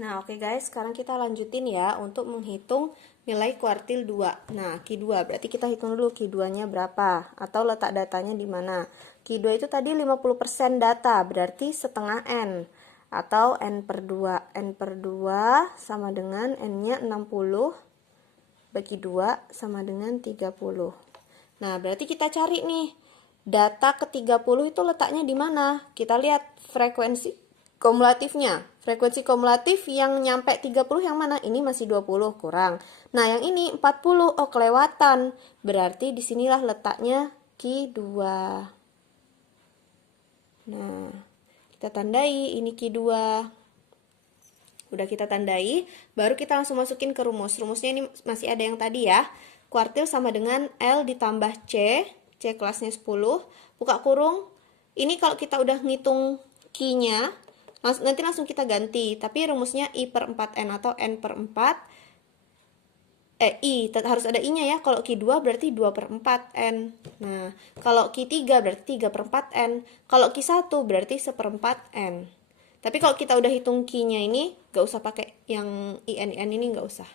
Nah, oke guys, sekarang kita lanjutin ya untuk menghitung nilai kuartil 2. Nah, Q2 berarti kita hitung dulu Q2-nya berapa atau letak datanya di mana. Q2 itu tadi 50% data, berarti setengah N atau N per 2. N per 2 sama dengan N-nya 60 bagi 2 sama dengan 30. Nah, berarti kita cari nih data ke-30 itu letaknya di mana? Kita lihat frekuensi kumulatifnya. Frekuensi kumulatif yang nyampe 30 yang mana? Ini masih 20 kurang. Nah, yang ini 40. Oh, kelewatan. Berarti disinilah letaknya Q2. Nah, kita tandai ini Q2. Udah kita tandai, baru kita langsung masukin ke rumus. Rumusnya ini masih ada yang tadi ya. Kuartil sama dengan L ditambah C. C kelasnya 10. Buka kurung. Ini kalau kita udah ngitung Q-nya, nanti langsung kita ganti. Tapi rumusnya I per 4N atau N per 4. I, harus ada I-nya ya. Kalau Q2 berarti 2 per 4N. Nah, kalau Q3 berarti 3 per 4N. Kalau Q1 berarti 1/4 N. Tapi kalau kita udah hitung Q-nya ini, gak usah pakai yang IN ini, gak usah.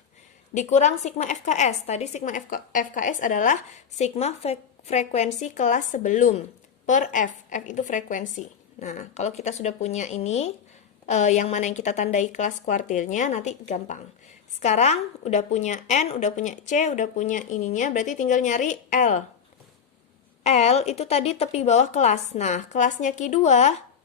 Dikurang sigma FKS. Tadi sigma FKS adalah sigma frekuensi kelas sebelum per F. F itu frekuensi. Nah, kalau kita sudah punya ini, yang mana yang kita tandai kelas kuartilnya, nanti gampang. Sekarang udah punya N, udah punya C, udah punya ininya, berarti tinggal nyari L. L itu tadi tepi bawah kelas. Nah, kelasnya Q2,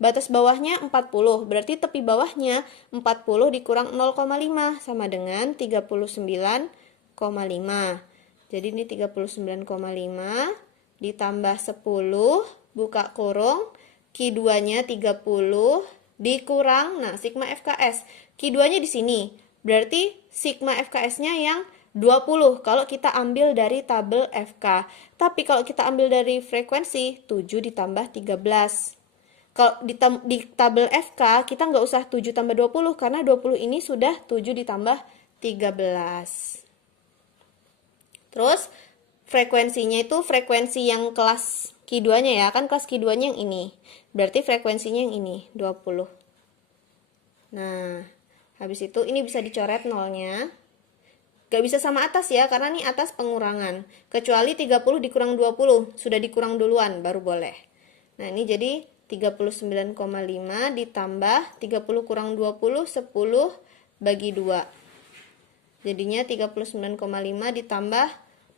batas bawahnya 40. Berarti tepi bawahnya 40 dikurang 0,5 sama dengan 39,5. Jadi ini 39,5 ditambah 10, buka kurung, Q2-nya 30 dikurang, nah sigma FKS. Q2-nya di sini. Berarti sigma FKS-nya yang 20 kalau kita ambil dari tabel FK. Tapi kalau kita ambil dari frekuensi, 7 ditambah 13. Kalau di tabel FK, kita nggak usah 7 tambah 20, karena 20 ini sudah 7 ditambah 13. Terus, frekuensinya itu frekuensi yang kelas Q2-nya ya, kan kelas Q2-nya yang ini. Berarti frekuensinya yang ini, 20. Nah, habis itu ini bisa dicoret nolnya. Gak bisa sama atas ya, karena ini atas pengurangan. Kecuali 30 dikurang 20, sudah dikurang duluan, baru boleh. Nah, ini jadi 39,5 ditambah 30 kurang 20, 10 bagi 2. Jadinya 39,5 ditambah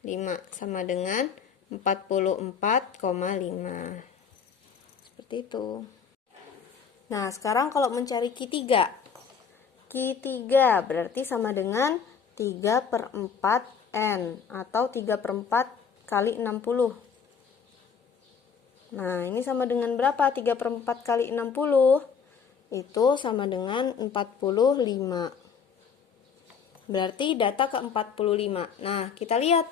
5, sama dengan 44,5. Seperti itu. Nah, sekarang kalau mencari Q3. Q3 berarti sama dengan 3 per 4 N atau 3 per 4 kali 60. Nah, ini sama dengan berapa? 3 per 4 kali 60 itu sama dengan 45. Berarti data ke 45. Nah, kita lihat.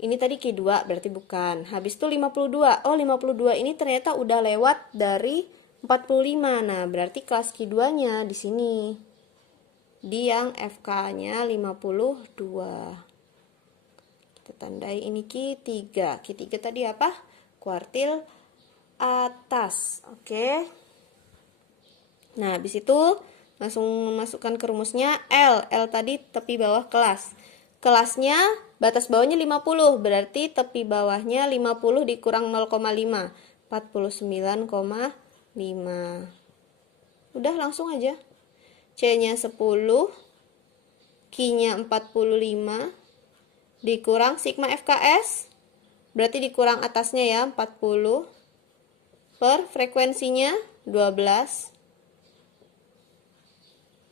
Ini tadi Q2 berarti bukan. Habis itu 52. Oh, 52 ini ternyata udah lewat dari 45. Nah, berarti kelas Q2-nya di sini. Di yang FK-nya 52. Kita tandai ini Q3. Q3 tadi apa? Kuartil atas. Oke. Nah, habis itu langsung masukkan ke rumusnya L. L tadi tepi bawah kelas. Kelasnya batas bawahnya 50. Berarti tepi bawahnya 50 dikurang 0,5. 49,5. Udah langsung aja. C-nya 10, Q-nya 45, dikurang sigma FKS, berarti dikurang atasnya ya, 40, per frekuensinya 12,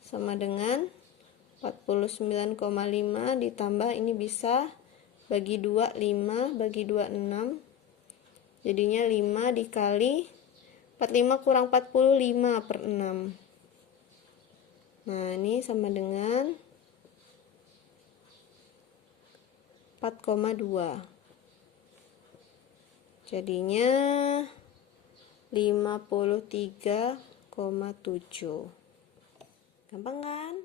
sama dengan 49,5 ditambah ini bisa bagi 2, 5, bagi 2, 6, jadinya 5 dikali 45 kurang 45 per 6. Nah, ini sama dengan 4,2. Jadinya 53,7. Gampang kan?